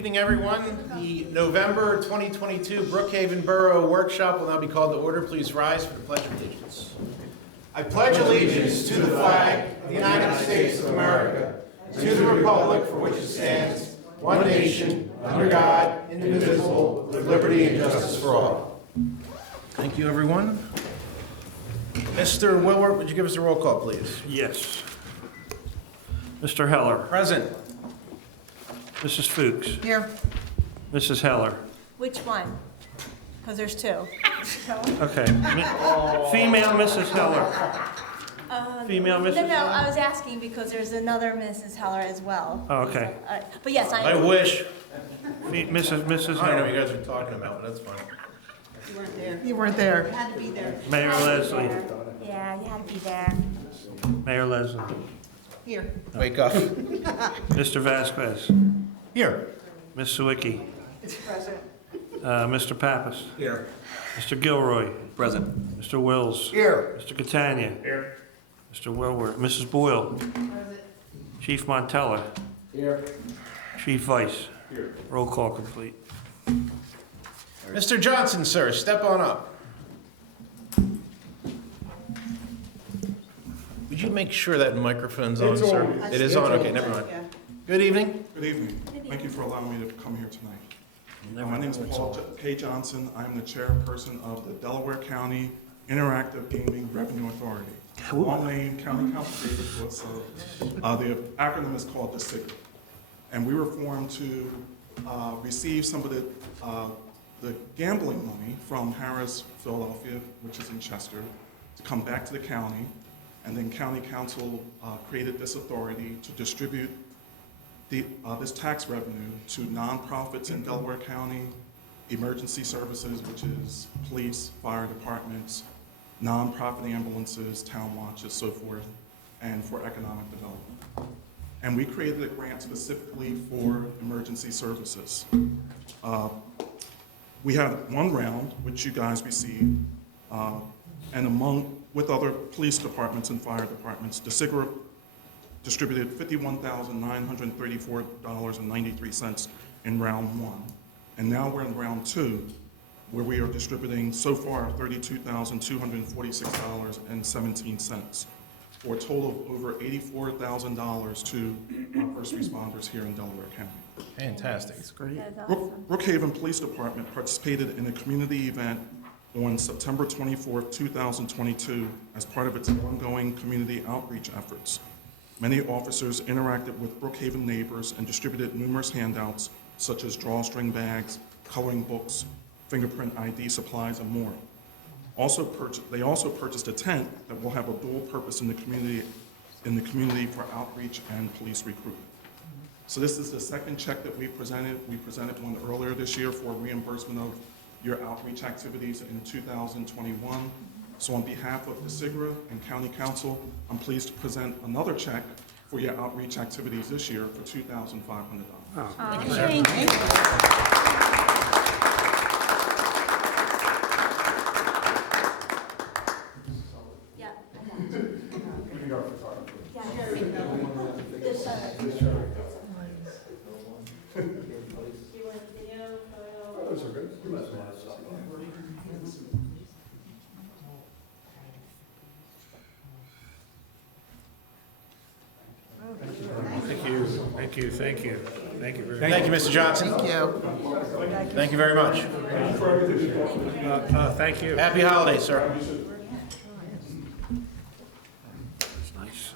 evening, everyone. The November 2022 Brookhaven Borough Workshop will now be called to order. Please rise for the Pledge of Allegiance. I pledge allegiance to the flag of the United States of America, to the republic for which it stands, one nation, under God, indivisible, with liberty and justice for all. Thank you, everyone. Mr. Wilwart, would you give us a roll call, please? Yes. Mr. Heller. Present. Mrs. Fuchs. Here. Mrs. Heller. Which one? Because there's two. Okay. Female Mrs. Heller. Female Mrs. No, Heller? I was asking because there's another Mrs. Heller as well. Oh, okay. But yes, I wish. Mrs. I don't know what Heller. you guys are talking about, but that's fine. You weren't there. You weren't there. You had to be there. Mayor Leslie. Yeah, you had to be there. Mayor Leslie. Here. Wake up. Mr. Vasquez. Here. Ms. Sawicki. Present. Mr. Pappas. Here. Mr. Gilroy. Present. Mr. Wills. Here. Mr. Catania. Here. Mr. Wilwart. Mrs. Boyle. Present. Chief Montella. Here. Chief Vice. Here. Roll call complete. Mr. Johnson, sir, step on up. Would you make sure that microphone's on, sir? It is on? Okay, never mind. Yeah. Good evening. Good evening. Thank you for allowing me to come here tonight. My name is Paul K. Johnson. I'm the chairperson of the Delaware County Interactive Gaming Revenue Authority. Long name, County Council gave it to us, so the acronym is called DSIG. And we were formed to receive some of the gambling money from Harris, Philadelphia, which is in Chester, to come back to the county. And then County Council created this authority to distribute this tax revenue to nonprofits in Delaware County, emergency services, which is police, fire departments, nonprofit ambulances, town watches, so forth, and for economic development. And we created a grant specifically for emergency services. We had one round, which you guys received, and with other police departments and fire departments, the SIGRA distributed $51,934.93 in round one. And now we're in round two, where we are distributing so far $32,246.17, for a total of over $84,000 to our first responders here in Delaware County. Fantastic. It's great. That's awesome. Brookhaven Police Department participated in a community event on September 24, 2022, as part of its ongoing community outreach efforts. Many officers interacted with Brookhaven neighbors and distributed numerous handouts, such as drawstring bags, coloring books, fingerprint ID supplies, and more. They also purchased a tent that will have a dual purpose in the community for outreach and police recruitment. So this is the second check that we presented. We presented one earlier this year for reimbursement of your outreach activities in 2021. So on behalf of the SIGRA and County Council, I'm pleased to present another check for your outreach activities this year for $2,500. Thank you, sir. Thank you. Yeah. This side. You want video, photo? Thank you. Thank you. Thank you. Thank you very much. Thank you, Mr. Johnson. Thank you. Thank you very much. Thank you. Happy holidays, sir. That's nice.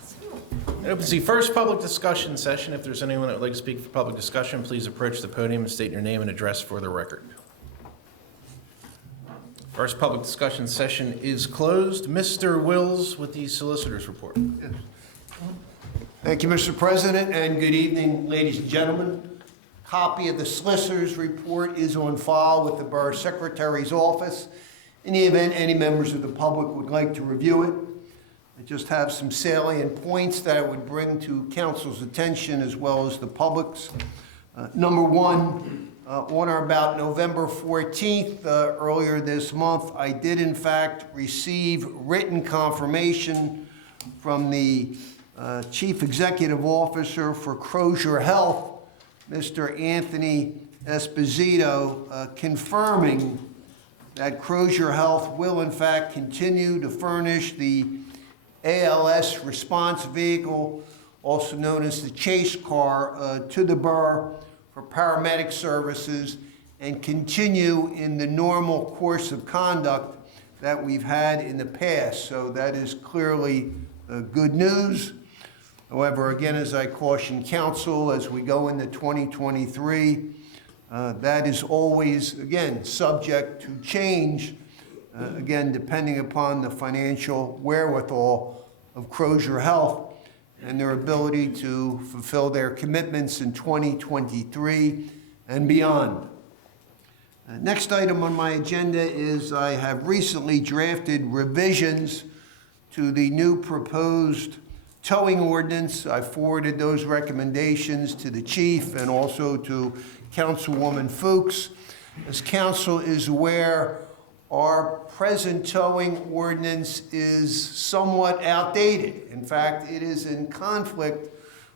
It opens the first public discussion session. If there's anyone that would like to speak for public discussion, please approach the podium and state your name and address for the record. First public discussion session is closed. Mr. Wills with the solicitor's report. Thank you, Mr. President, and good evening, ladies and gentlemen. Copy of the solicitor's report is on file with the Borough Secretary's office. In the event any members of the public would like to review it, I just have some salient points that I would bring to council's attention as well as the public's. Number one, on or about November 14th, earlier this month, I did in fact receive written confirmation from the Chief Executive Officer for Crozier Health Mr. Anthony Esposito, confirming that Crozier Health will in fact continue to furnish the ALS response vehicle, also known as the chase car, to the borough for paramedic services and continue in the normal course of conduct that we've had in the past. So that is clearly good news. However, again, as I caution council, as we go into 2023, that is always, again, subject to change, again, depending upon the financial wherewithal of Crozier Health and their ability to fulfill their commitments in 2023 and beyond. Next item on my agenda is I have recently drafted revisions to the new proposed towing ordinance. I forwarded those recommendations to the chief and also to Councilwoman Fuchs. As council is aware, our present towing ordinance is somewhat outdated. In fact, it is in conflict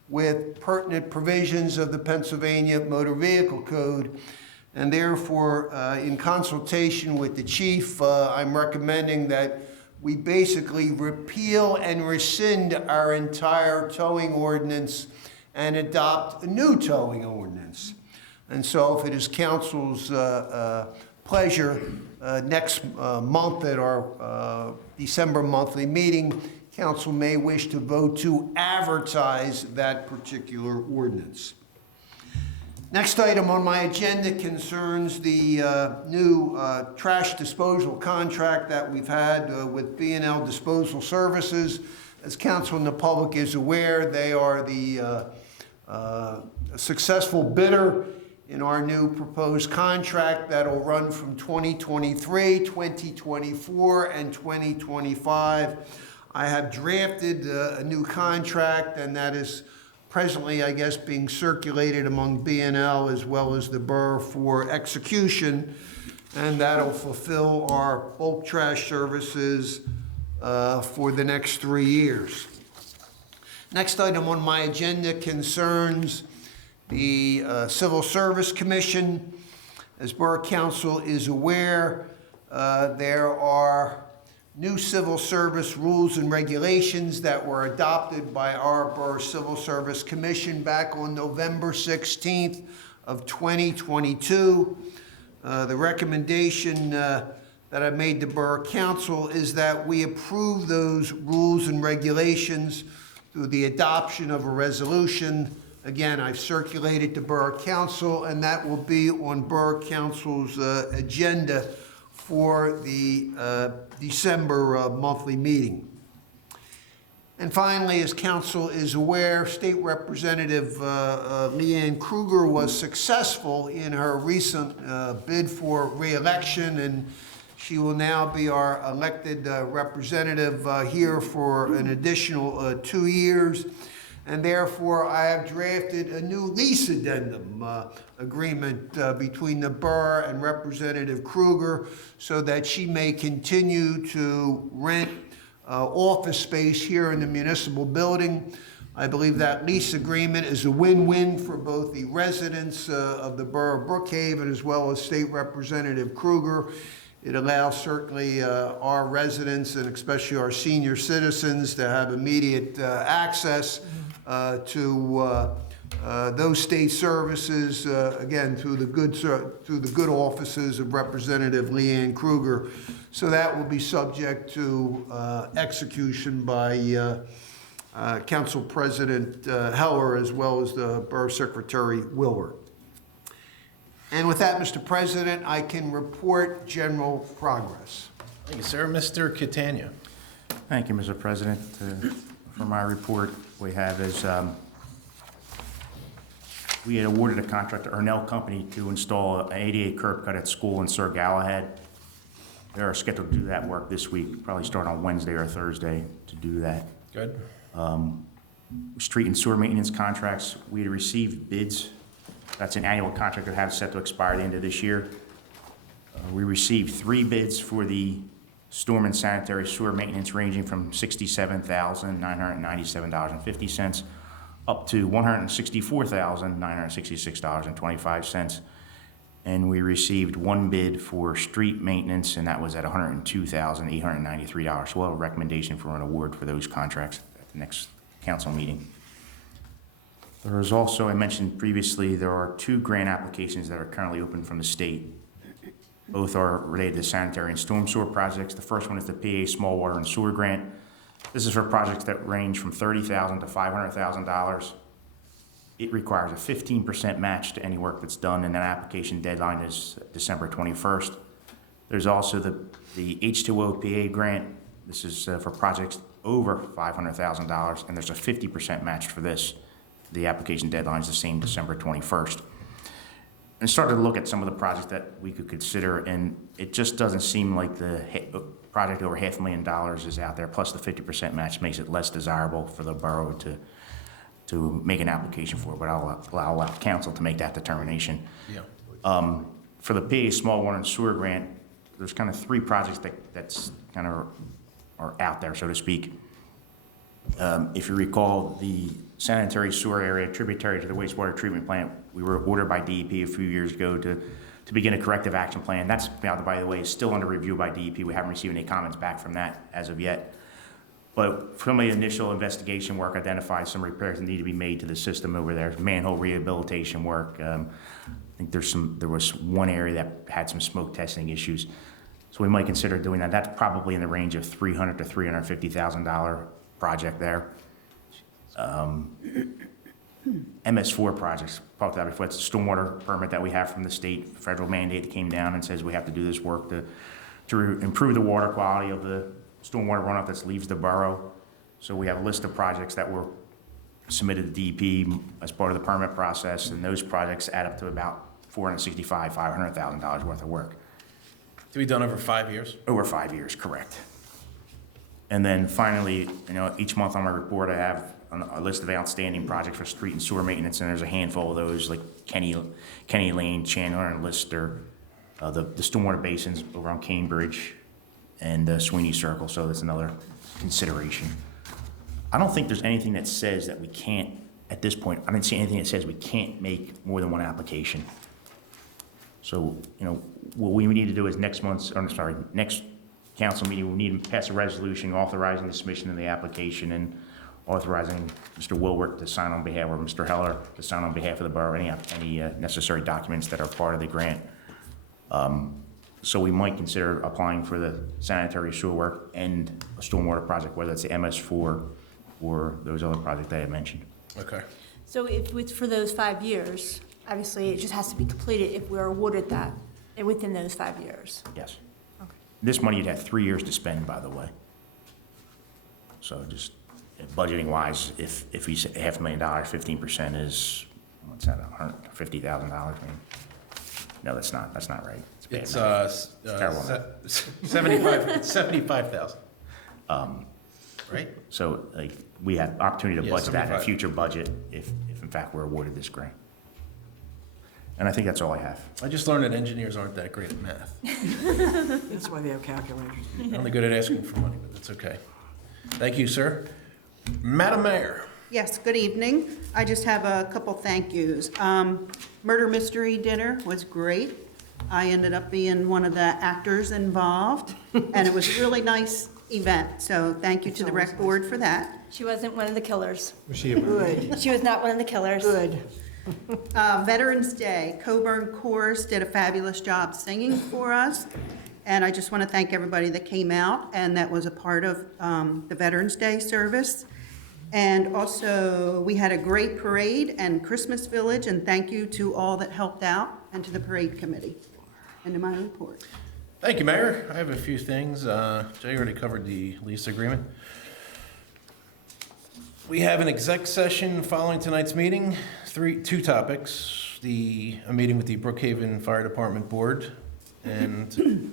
with pertinent provisions of the Pennsylvania Motor Vehicle Code. And therefore, in consultation with the chief, I'm recommending that we basically repeal and rescind our entire towing ordinance and adopt a new towing ordinance. And so if it is council's pleasure, next month at our December monthly meeting, council may wish to vote to advertise that particular ordinance. Next item on my agenda concerns the new trash disposal contract that we've had with B&L Disposal Services. As council and the public is aware, they are the successful bidder in our new proposed contract that'll run from 2023, 2024, and 2025. I have drafted a new contract, and that is presently, I guess, being circulated among B&L as well as the borough for execution, and that'll fulfill our bulk trash services for the next 3 years. Next item on my agenda concerns the Civil Service Commission. As Borough Council is aware, there are new civil service rules and regulations that were adopted by our Borough Civil Service Commission back on November 16th of 2022. The recommendation that I made to Borough Council is that we approve those rules and regulations through the adoption of a resolution. Again, I've circulated to Borough Council, and that will be on Borough Council's agenda for the December monthly meeting. And finally, as council is aware, State Representative Leanne Kruger was successful in her recent bid for re-election, and she will now be our elected representative here for an additional 2 years. And therefore, I have drafted a new lease addendum agreement between the borough and Representative Kruger so that she may continue to rent office space here in the municipal building. I believe that lease agreement is a win-win for both the residents of the borough of Brookhaven as well as State Representative Kruger. It allows certainly our residents and especially our senior citizens to have immediate access to those state services, again, through the good offices of Representative Leanne Kruger. So that will be subject to execution by Council President Heller as well as the Borough Secretary Wilbur. And with that, Mr. President, I can report general progress. Thank you, sir. Mr. Catania. Thank you, Mr. President. For my report, we have is we had awarded a contract to Ernell Company to install an 88 curb cut at school in Sir Galahad. They are scheduled to do that work this week, probably start on Wednesday or Thursday to do that. Good. Street and sewer maintenance contracts, we had received bids. That's an annual contract that has set to expire at the end of this year. We received 3 bids for the storm and sanitary sewer maintenance ranging from $67,997.50 up to $164,966.25. And we received one bid for street maintenance, and that was at $102,893. So we'll have a recommendation for an award for those contracts at the next council meeting. There is also, I mentioned previously, there are 2 grant applications that are currently open from the state. Both are related to sanitary and storm sewer projects. The first one is the PA Small Water and Sewer Grant. This is for projects that range from $30,000 to $500,000. It requires a 15% match to any work that's done, and that application deadline is December 21st. There's also the H2O PA grant. This is for projects over $500,000, and there's a 50% match for this. The application deadline is the same, December 21st. And started to look at some of the projects that we could consider, and it just doesn't seem like the project over $500,000 is out there, plus the 50% match makes it less desirable for the borough to make an application for, but I'll allow council to make that determination. Yeah. For the PA Small Water and Sewer Grant, there's kind of 3 projects that's kind of are out there, so to speak. If you recall, the sanitary sewer area tributary to the wastewater treatment plant, we were ordered by DEP a few years ago to begin a corrective action plan. That's, by the way, is still under review by DEP. We haven't received any comments back from that as of yet. But from the initial investigation work, identified some repairs that need to be made to the system over there, manhole rehabilitation work. I think there was one area that had some smoke testing issues. So we might consider doing that. That's probably in the range of $300,000 to $350,000 project there. MS4 projects, talked about before, it's a stormwater permit that we have from the state, federal mandate that came down and says we have to do this work to improve the water quality of the stormwater runoff that leaves the borough. So we have a list of projects that were submitted to DEP as part of the permit process, and those projects add up to about $465,000, $500,000 worth of work. To be done over 5 years? Over 5 years, correct. And then finally, each month on my report, I have a list of outstanding projects for street and sewer maintenance, and there's a handful of those, like Kenny Lane, Chandler, and Lister, the stormwater basins over on Cambridge, and Sweeney Circle, so that's another consideration. I don't think there's anything that says that we can't, at this point, I didn't see anything that says we can't make more than one application. So, what we need to do is next council meeting, we need to pass a resolution authorizing the submission of the application and authorizing Mr. Wilwick to sign on behalf, or Mr. Heller to sign on behalf of the borough, any necessary documents that are part of the grant. So we might consider applying for the sanitary sewer work and a stormwater project, whether it's the MS4 or those other projects that I mentioned. Okay. So if it's for those 5 years, obviously it just has to be completed if we're awarded that within those 5 years. Yes. Okay. This money, you'd have 3 years to spend, by the way. So just budgeting wise, if we say $500,000, 15% is, what's that, $150,000 maybe? No, that's not right. bad It's math. Terrible math. 75,000. Right? So like, we have opportunity to Yeah, budget that in a 75. future budget if in fact we're awarded this grant. And I think that's all I have. I just learned that engineers aren't that great at math. That's why they have calculators. They're only good at asking for money, but that's okay. Thank you, sir. Madam Mayor. Yes, good evening. I just have a couple thank yous. Murder Mystery Dinner was great. I ended up being one of the actors involved, and it was a really nice event, so thank you to the rec board for that. She wasn't one of the killers. Good, She was not one of the killers. good. Veterans Day, Coburn Chorus did a fabulous job singing for us, and I just want to thank everybody that came out and that was a part of the Veterans Day service. And also, we had a great parade and Christmas Village, and thank you to all that helped out and to the parade committee. End of my report. Thank you, Mayor. I have a few things. Jay already covered the lease agreement. We have an exec session following tonight's meeting. Two topics. A meeting with the Brookhaven Fire Department Board and to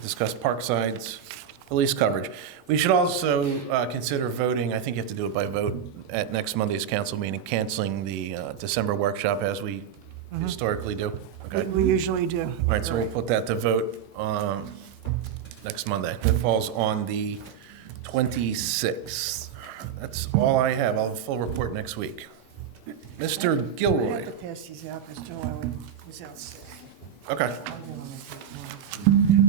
discuss Parkside's police coverage. We should also consider voting, I think you have to do it by vote at next Monday's council meeting, canceling the December workshop as we historically do. Okay. We usually do. All right, so we'll put that to vote next Monday. It falls on the 26th. That's all I have. I'll have a full report next week. Mr. Gilroy. I have to pass these out because Joe Allen was out sick. Okay.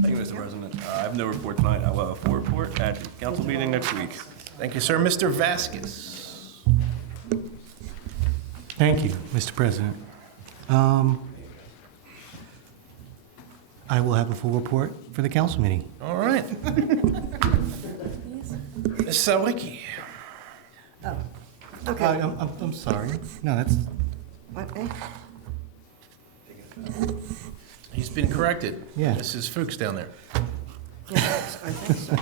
Thank you, Mr. President. I have no report tonight. I will have a full report at the council meeting next week. Thank you, sir. Mr. Vasquez. Thank you, Mr. President. I will have a full report for the council meeting. All right. Ms. Sawicki. Oh, I- okay. I'm sorry. No, that's, What, eh? He's been corrected. Yeah. Mrs. Fuchs down there. Yeah, I think so.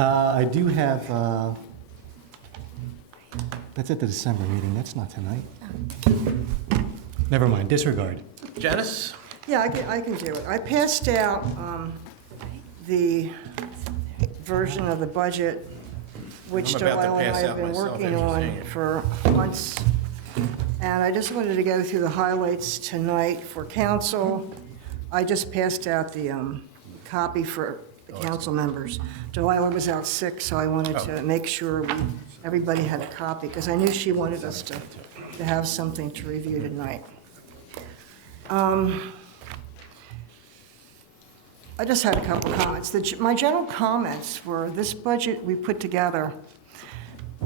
I do have, that's at the December meeting. That's not tonight. Never mind, disregard. Janice? Yeah, I can do it. I passed out the version of the budget, which I'm Joe about to Allen and pass I have out been myself working after saying on it. for months. And I just wanted to go through the highlights tonight for council. I just passed out the copy for the council members. Delilah was out sick, so I wanted to make sure everybody had a copy, because I knew she wanted us to have something to review tonight. I just had a couple comments. My general comments were, this budget we put together,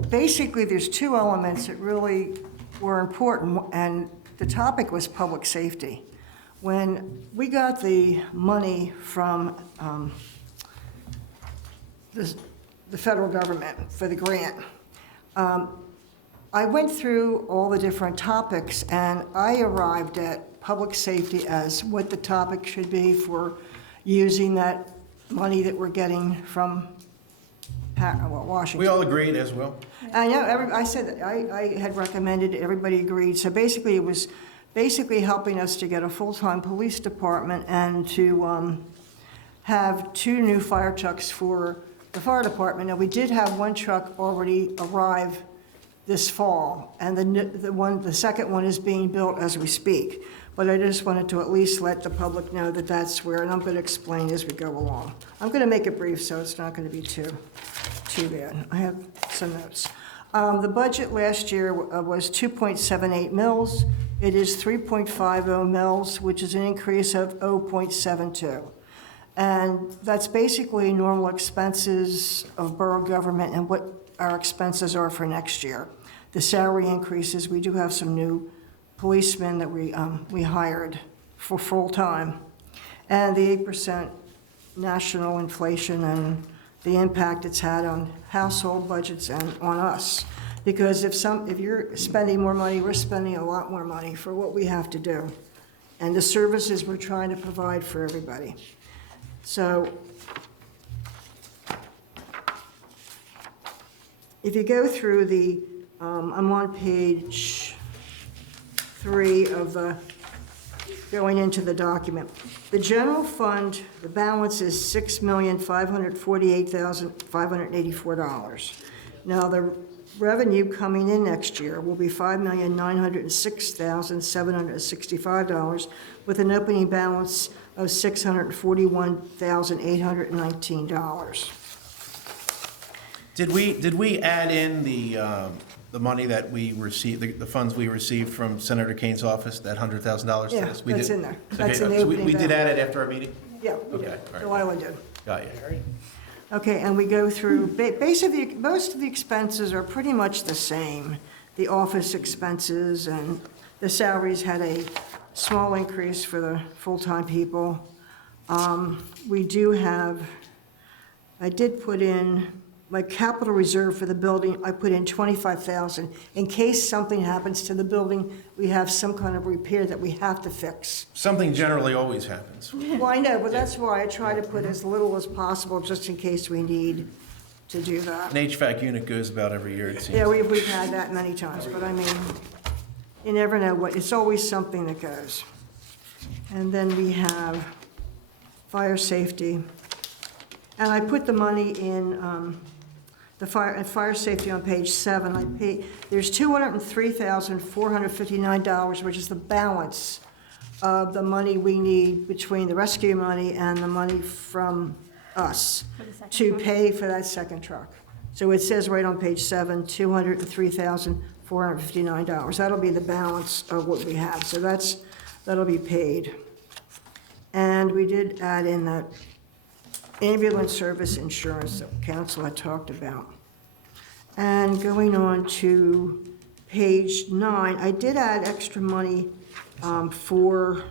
basically, there's two elements that really were important, and the topic was public safety. When we got the money from the federal government for the grant, I went through all the different topics, and I arrived at public safety as what the topic should be for using that money that we're getting from Washington. We all agreed as well. I know, I said that, I had recommended, everybody agreed. So basically, it was basically helping us to get a full-time police department and to have 2 new fire trucks for the fire department. Now, we did have 1 truck already arrive this fall, and the second one is being built as we speak. But I just wanted to at least let the public know that that's where, and I'm going to explain as we go along. I'm going to make it brief, so it's not going to be too bad. I have some notes. The budget last year was 2.78 mils. It is 3.50 mils, which is an increase of 0.72. And that's basically normal expenses of borough government and what our expenses are for next year. The salary increases, we do have some new policemen that we hired for full-time. And the 8% national inflation and the impact it's had on household budgets and on us. Because if you're spending more money, we're spending a lot more money for what we have to do. And the services we're trying to provide for everybody. So, if you go through the, I'm on page 3 of the, going into the document. The general fund, the balance is $6,548,584. Now, the revenue coming in next year will be $5,906,765, with an opening balance of $641,819. Did we add in the money that we received, the funds we received from Senator Kane's office, that $100,000 to Yeah, us? We that's did? in there. Okay, That's in the so opening we did balance. add it after our meeting? Yeah, we Okay, did. all right. Delilah did. Got you. Okay, and we go through, basically, most of the expenses are pretty much the same. The office expenses and the salaries had a small increase for the full-time people. We do have, I did put in, my capital reserve for the building, I put in $25,000. In case something happens to the building, we have some kind of repair that we have to fix. Something generally always happens. Well, I know, but that's why I try to put as little as possible, just in case we need to do that. An HVAC unit goes about every year, it seems. Yeah, we've had that many times, but I mean, you never know what, it's always something that goes. And then we have fire safety. And I put the money in the fire safety on page 7. There's $203,459, which is the balance of the money we need between the rescue money and the money from us to pay for that second truck. So it says right on page 7, $203,459. $459. That'll be the balance of what we have, so that'll be paid. And we did add in that ambulance service insurance that council had talked about. And going on to page 9, I did add extra money for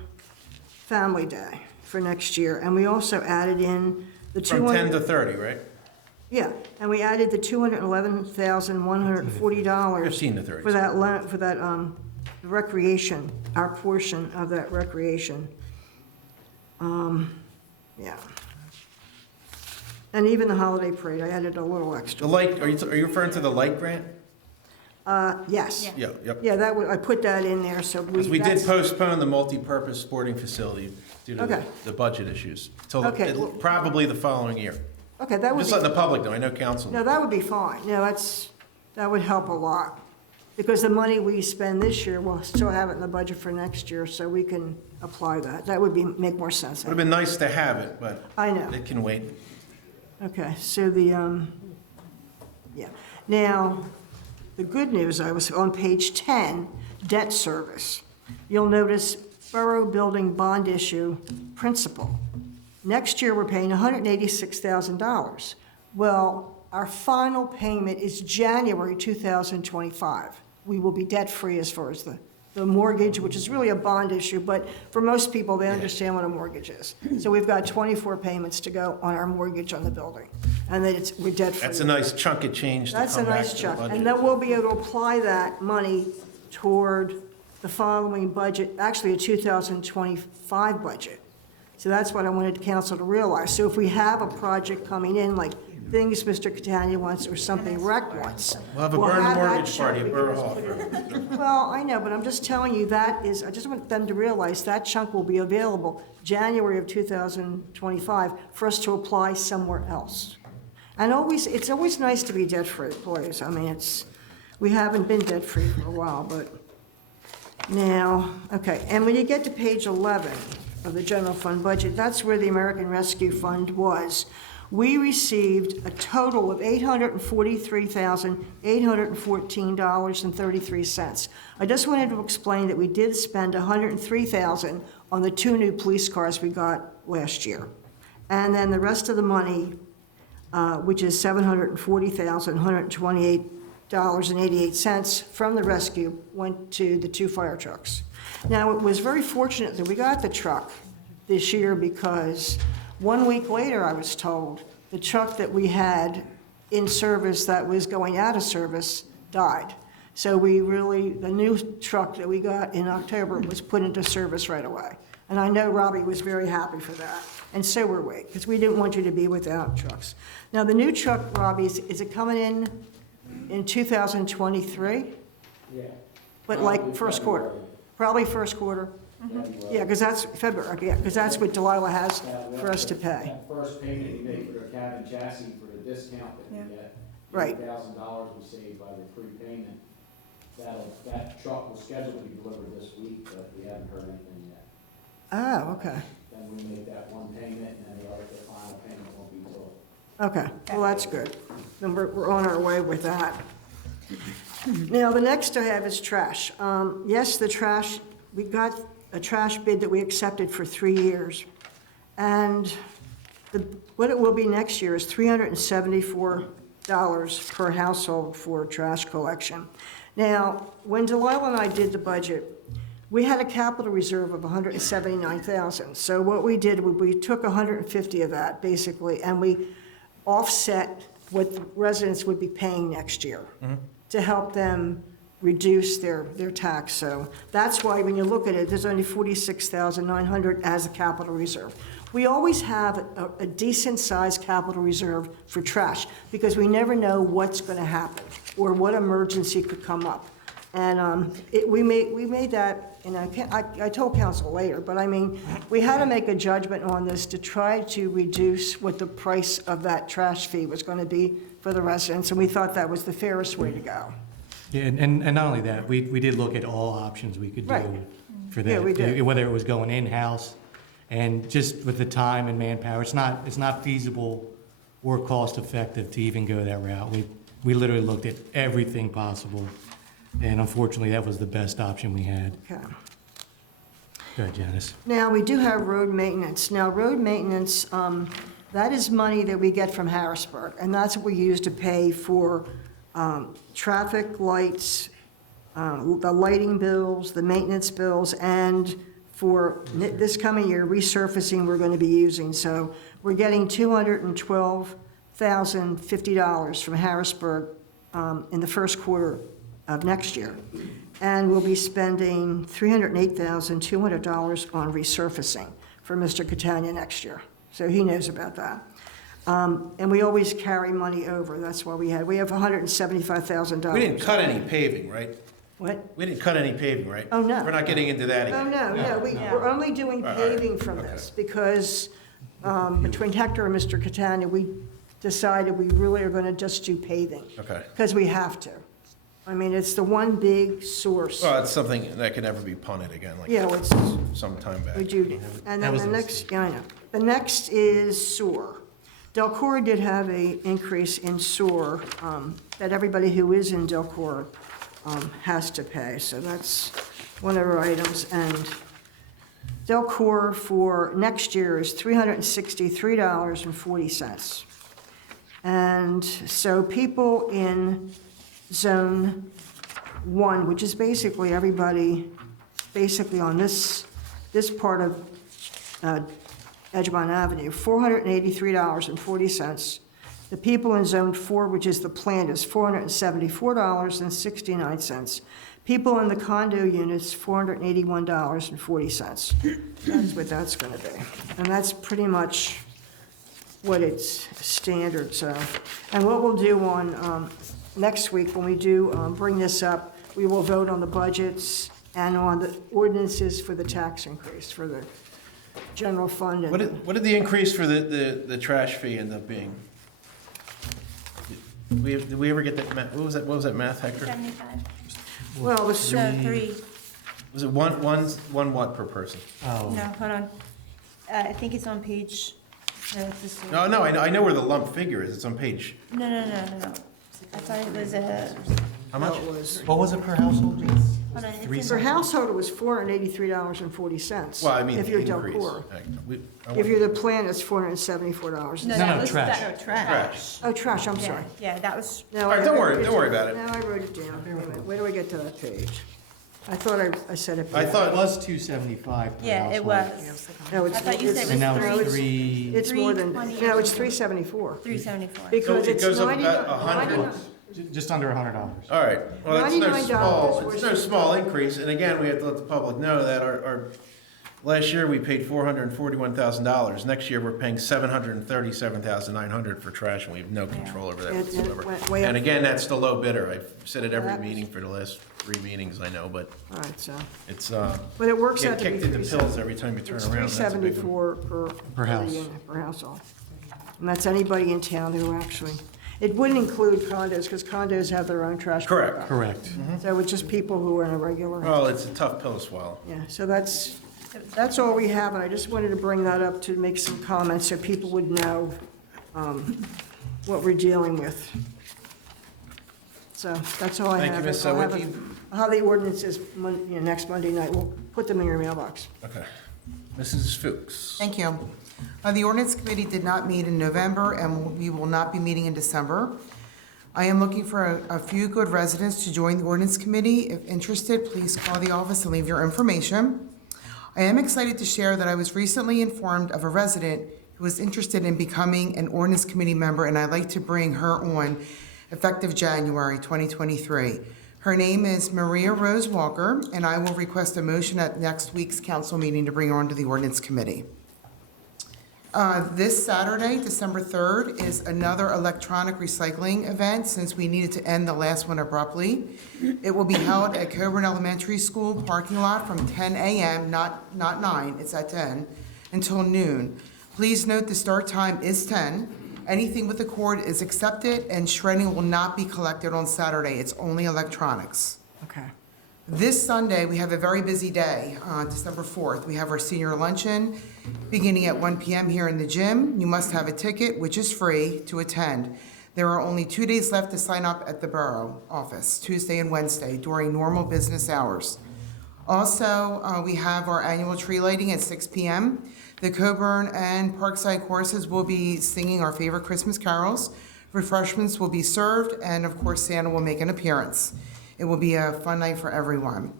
Family Day for next year, and we also added in the From 10 to 30, right? Yeah, and we added the $211,140 15 to 30. for that recreation, our portion of that recreation. Yeah. And even the holiday parade, I added a little The extra. light, are you referring to the light grant? Yes. Yeah, yep. Yeah, I put that in there, so Because we did that's- postpone the multi-purpose sporting facility due to Okay. the budget issues till Okay, well- probably the following year. Okay, that would Just be, letting the public know, I know council. no, that would be fine. No, that would help a lot. Because the money we spend this year, we'll still have it in the budget for next year, so we can apply that. That would make more sense. Would have been nice to have it, but I know. it can wait. Okay, so yeah. Now, the good news, I was on page 10, debt service. You'll notice Borough Building Bond Issue Principal. Next year, we're paying $186,000. Well, our final payment is January 2025. We will be debt-free as far as the mortgage, which is really a bond issue, but for most people, they understand what a mortgage is. So we've got 24 payments to go on our mortgage on the building, and then we're debt-free. That's a nice chunk of change to That's a come back nice to the chunk, budget. and then we'll be able to apply that money toward the following budget, actually a 2025 budget. So that's what I wanted the council to realize. So if we have a project coming in, like things Mr. Catania wants or something Rec wants. We'll have a burn that mortgage check party at we Borough can Hall. Well, I know, but I'm just telling you, I just want them to realize that chunk will be available January of 2025 for us to apply somewhere else. And it's always nice to be debt-free, please. I mean, we haven't been debt-free for a while, but now, okay. And when you get to page 11 of the general fund budget, that's where the American Rescue Fund was. We received a total of $843,814.33. I just wanted to explain that we did spend $103,000 on the 2 new police cars we got last year. And then the rest of the money, which is $740,128.88 from the rescue, went to the 2 fire trucks. Now, it was very fortunate that we got the truck this year because 1 week later, I was told, the truck that we had in service that was going out of service died. So the new truck that we got in October was put into service right away. And I know Robbie was very happy for that, and so were we, because we didn't want you to be without trucks. Now, the new truck, Robbie, is it coming in 2023? Yeah. But like first quarter? Probably first quarter? Yeah, because that's February, yeah, because that's what Delilah has for us to pay. That first payment you make for their cabin chassis for the discount that we get, Right. $8,000 we saved by the prepayment. That truck was scheduled to be delivered this week, but we haven't heard anything yet. Oh, okay, Then we make that one payment, and then the final payment won't be till. okay, well, that's good. Then we're on our way with that. Now, the next I have is trash. Yes, the trash, we got a trash bid that we accepted for 3 years. And what it will be next year is $374 per household for trash collection. Now, when Delilah and I did the budget, we had a capital reserve of $179,000. So what we did, we took 150 of that, basically, and we offset what the residents would be paying next year to help them reduce their tax. So that's why when you look at it, there's only $46,900 as a capital reserve. We always have a decent-sized capital reserve for trash because we never know what's going to happen or what emergency could come up. And we made that, and I told council later, but I mean, we had to make a judgment on this to try to reduce what the price of that trash fee was going to be for the residents, and we thought that was the fairest way to go. Yeah, and not only that, we did look at all options we could Right. do for that. Yeah, we did. Whether it was going in-house, and just with the time and manpower, it's not feasible or cost-effective to even go that route. We literally looked at everything possible. And unfortunately, that was the best option we had. Okay. Go ahead, Janice. Now, we do have road maintenance. Now, road maintenance, that is money that we get from Harrisburg, and that's what we use to pay for traffic lights, the lighting bills, the maintenance bills, and for this coming year, resurfacing we're going to be using. So we're getting $212,050 from Harrisburg in the first quarter of next year. And we'll be spending $308,200 on resurfacing for Mr. Catania next year. So he knows about that. And we always carry money over. That's why we have $175,000. We didn't cut any paving, right? What? We didn't cut any paving, right? Oh, no. We're not getting into that Oh, again. no, we're only doing All right. paving from this because between Hector and Mr. Catania, we decided we really are going to just do paving. Okay. Because we have to. I mean, it's the one big source. Well, it's something that can never be punted again, like Yeah, it's, some time back. we do. And then was the a next, yeah, I know. The next is sewer. Delcora did have a increase in sewer that everybody who is in Delcora has to pay. So that's one of our items. And Delcora for next year is $363.40. And so people in Zone 1, which is basically everybody, basically on this part of Edgemont Avenue, $483.40. The people in Zone 4, which is the plant, is $474.69. People in the condo units, $481.40. That's what that's going to be. And that's pretty much what it's standard, so. And what we'll do on next week, when we do bring this up, we will vote on the budgets and on the ordinances for the tax increase for the general fund. And What did the increase for the trash fee end up being? Did we ever get that, what was that math, Hector? 75. Well, the So 3, Was it one what per person? Oh, no, hold on. I think it's on page, no, it's this one. No, I know where the lump figure is, it's on page, No. I thought it was how much? what was it per household? hold on, it's for in, household, it was $483.40. Well, I mean, If the you're increase. Delcora. I If you're the plant, it's $474. no, No, that no, was, trash. that, Trash. Oh, trash, I'm yeah, sorry. yeah, that was, No, All right, I don't wrote worry about it. No, I wrote it down. Wait a minute. Where do I get to that page? I thought I said it. I It thought, was $275 per yeah, it household. was. No, I thought you said it And now was it's 3, three, It's more than, 320 no, or it's something. 374. 374. Because it it's goes up 99 about 100. just under $100. all right, well, it's no $99 it's no small increase, and again, we have to let the public know that our last year, we paid $441,000. Next year, we're paying $737,900 for trash, and we have no control over that It whatsoever. went way up. And again, that's the low bidder. I've said it every That was- meeting for the last 3 meetings, I know, but All right, so, it's, but it works get out to be kicked into pills 370. every time you turn It's around. That's a big one. 374 Per house. unit, per household. And that's anybody in town who actually, it wouldn't include condos, because condos have their own trash. Correct. pickup. Correct. So it's just people who are in a regular. Well, it's a tough pill to swallow. Yeah, so that's all we have, and I just wanted to bring that up to make some comments so people would know what we're dealing with. So that's all I have. Thank you, Ms. I'll have Sawicki. it- I'll have the ordinances next Monday night. We'll put them in your mailbox. Okay. Mrs. Fuchs. Thank you. The ordinance committee did not meet in November, and we will not be meeting in December. I am looking for a few good residents to join the ordinance committee. If interested, please call the office and leave your information. I am excited to share that I was recently informed of a resident who was interested in becoming an ordinance committee member, and I'd like to bring her on effective January 2023. Her name is Maria Rose Walker, and I will request a motion at next week's council meeting to bring her onto the ordinance committee. This Saturday, December 3rd, is another electronic recycling event since we needed to end the last one abruptly. It will be held at Coburn Elementary School parking lot from 10 a.m., not 9, it's at 10, until noon. Please note the start time is 10. Anything with a cord is accepted, and shredding will not be collected on Saturday. It's only electronics. Okay. This Sunday, we have a very busy day, December 4th. We have our senior luncheon beginning at 1 p.m. here in the gym. You must have a ticket, which is free, to attend. There are only 2 days left to sign up at the Borough office, Tuesday and Wednesday, during normal business hours. Also, we have our annual tree lighting at 6 p.m. The Coburn and Parkside choruses will be singing our favorite Christmas carols. Refreshments will be served, and of course, Santa will make an appearance. It will be a fun night for everyone.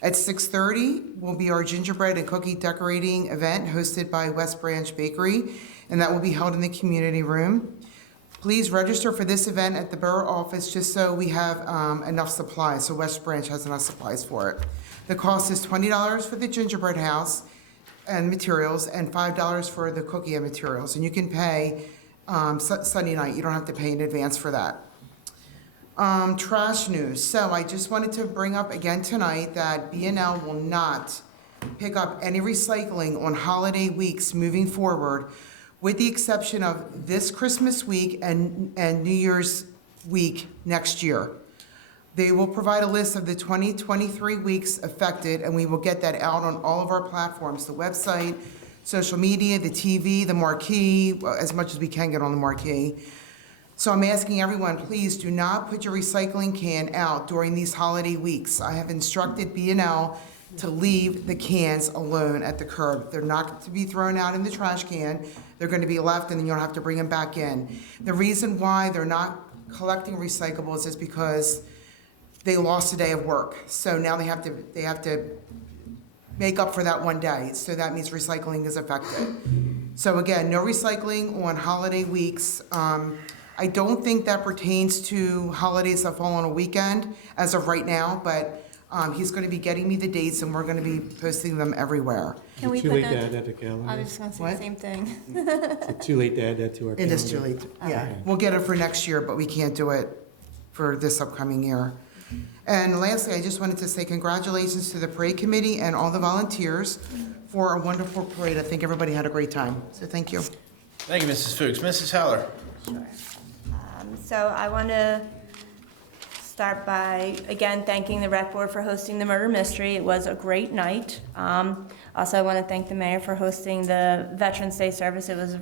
At 6:30 will be our gingerbread and cookie decorating event hosted by West Branch Bakery, and that will be held in the community room. Please register for this event at the Borough office just so we have enough supplies, so West Branch has enough supplies for it. The cost is $20 for the gingerbread house and materials, and $5 for the cookie and materials. And you can pay Sunday night. You don't have to pay in advance for that. Trash news. So I just wanted to bring up again tonight that B&L will not pick up any recycling on holiday weeks moving forward, with the exception of this Christmas week and New Year's week next year. They will provide a list of the 2023 weeks affected, and we will get that out on all of our platforms, the website, social media, the TV, the marquee, as much as we can get on the marquee. So I'm asking everyone, please do not put your recycling can out during these holiday weeks. I have instructed B&L to leave the cans alone at the curb. They're not to be thrown out in the trash can. They're going to be left, and then you don't have to bring them back in. The reason why they're not collecting recyclables is because they lost a day of work. So now they have to make up for that one day. So that means recycling is affected. So again, no recycling on holiday weeks. I don't think that pertains to holidays that fall on a weekend as of right now, but he's going to be getting me the dates, and we're going to be posting them everywhere. Can we Too put late to that? add that to calendar? I was just gonna say What? the same thing. Is it too late to add that to our It calendar? is too late, yeah. Okay. We'll get it for next year, but we can't do it for this upcoming year. And lastly, I just wanted to say congratulations to the parade committee and all the volunteers for a wonderful parade. I think everybody had a great time, so thank you. Thank you, Mrs. Fuchs. Mrs. Heller. Sure. So I want to start by, again, thanking the rec board for hosting the murder mystery. It was a great night. Also, I want to thank the mayor for hosting the Veterans Day service. It was,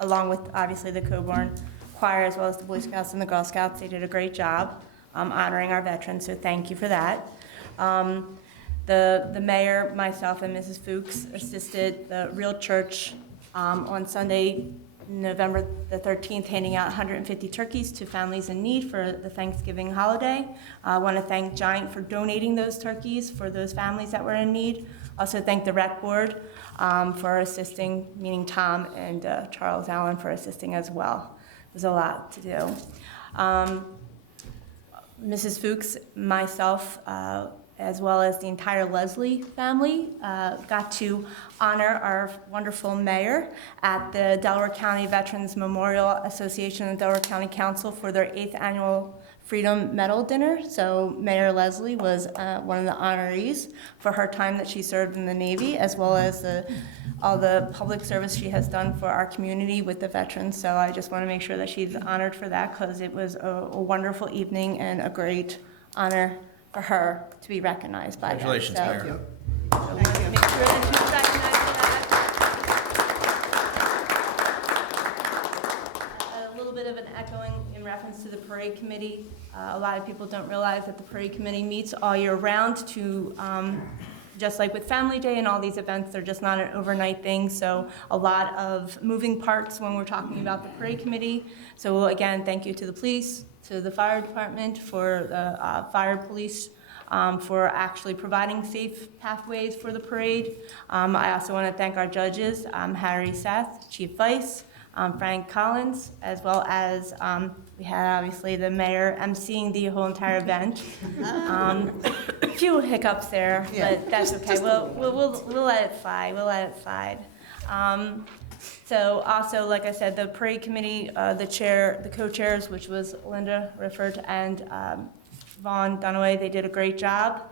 along with, obviously, the Coburn Choir, as well as the Boy Scouts and the Girl Scouts. They did a great job honoring our veterans, so thank you for that. The mayor, myself, and Mrs. Fuchs assisted the Real Church on Sunday, November the 13th, handing out 150 turkeys to families in need for the Thanksgiving holiday. I want to thank Giant for donating those turkeys for those families that were in need. Also thank the rec board for assisting, meaning Tom and Charles Allen for assisting as well. There's a lot to do. Mrs. Fuchs, myself, as well as the entire Leslie family, got to honor our wonderful mayor at the Delaware County Veterans Memorial Association and Delaware County Council for their 8th annual Freedom Medal dinner. So Mayor Leslie was one of the honorees for her time that she served in the Navy, as well as all the public service she has done for our community with the veterans. So I just want to make sure that she's honored for that, because it was a wonderful evening and a great honor for her to be recognized by them. Congratulations, So, Mayor. I wanted to make sure that she was recognized for that. A little bit of an echoing in reference to the parade committee. A lot of people don't realize that the parade committee meets all year round to, just like with Family Day and all these events, they're just not an overnight thing. So a lot of moving parts when we're talking about the parade committee. So again, thank you to the police, to the fire department, for the fire police, for actually providing safe pathways for the parade. I also want to thank our judges, Harry Seth, Chief Vice, Frank Collins, as well as we had obviously the mayor emceeing the whole entire event. A few hiccups there, but that's okay. We'll let it slide. We'll let it slide. So also, like I said, the parade committee, the co-chairs, which was Linda Rifford and Vaughn Dunaway, they did a great job.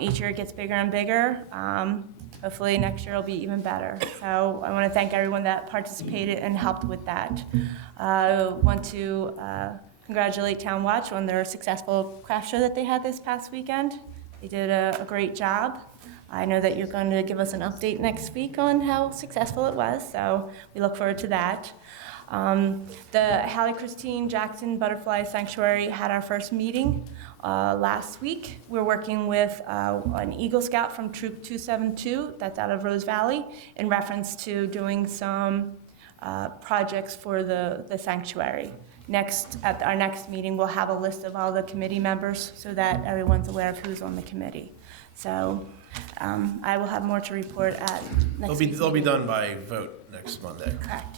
Each year it gets bigger and bigger. Hopefully next year will be even better. So I want to thank everyone that participated and helped with that. I want to congratulate Town Watch on their successful craft show that they had this past weekend. They did a great job. I know that you're going to give us an update next week on how successful it was, so we look forward to that. The Hallie Christine Jackson Butterfly Sanctuary had our first meeting last week. We're working with an Eagle Scout from Troop 272, that's out of Rose Valley, in reference to doing some projects for the sanctuary. At our next meeting, we'll have a list of all the committee members so that everyone's aware of who's on the committee. So I will have more to report at next week's They'll be meeting. done by vote next Monday. Correct.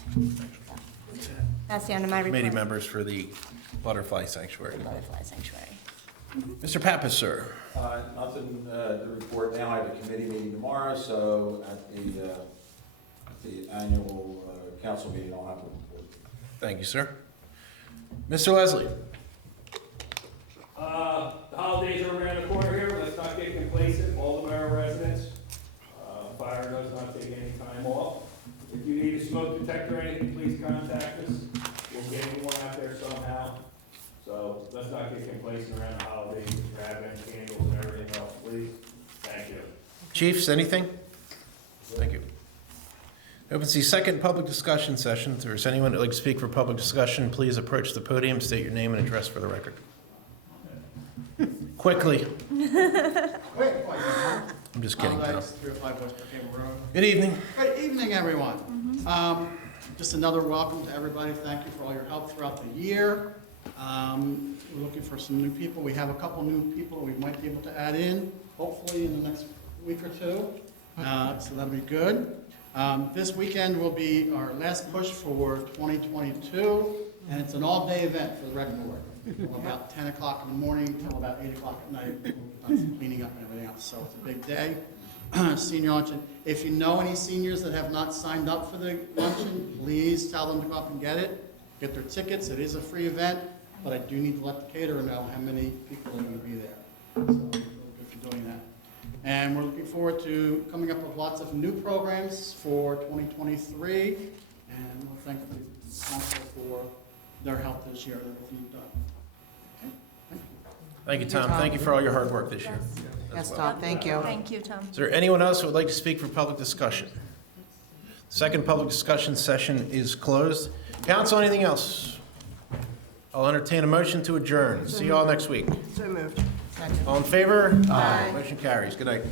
That's the end of my report. Committee members for the Butterfly Sanctuary. Butterfly Sanctuary. Mr. Pappas, sir. Nothing to report now. I have a committee meeting tomorrow, so at the annual council meeting, I'll have a report. Thank you, sir. Mr. Leslie. The holidays are around the corner here. Let's not get complacent. All the borough residents, fire does not take any time off. If you need a smoke detector or anything, please contact us. We'll get you one out there somehow. So let's not get complacent around the holidays, grabbing candles and everything else, please. Thank you. Chiefs, anything? Thank you. Opens the second public discussion session. If there's anyone that'd like to speak for public discussion, please approach the podium, state your name and address for the record. Quickly. I'm just kidding, Tom. 305 West Brookhaven Road. Good evening. Good evening, everyone. Just another welcome to everybody. Thank you for all your help throughout the year. We're looking for some new people. We have a couple new people we might be able to add in, hopefully in the next week or two. So that'll be good. This weekend will be our last push for 2022, and it's an all-day event for the rec board. From about 10 o'clock in the morning until about 8 o'clock at night, cleaning up and everything else. So it's a big day. Senior luncheon. If you know any seniors that have not signed up for the luncheon, please tell them to go up and get it. Get their tickets. It is a free event, but I do need to let the caterer know how many people are going to be there. So we're good for doing that. And we're looking forward to coming up with lots of new programs for 2023. And we'll thank the council for their help this year and everything you've done. Okay, thank you. Thank you, Tom. Thank you for all your hard work this year. Yes, Tom, thank you. Thank you, Tom. Is there anyone else who would like to speak for public discussion? Second public discussion session is closed. Council, anything else? I'll entertain a motion to adjourn. See you all next week. So moved. All in favor? Aye. Motion carries. Good night.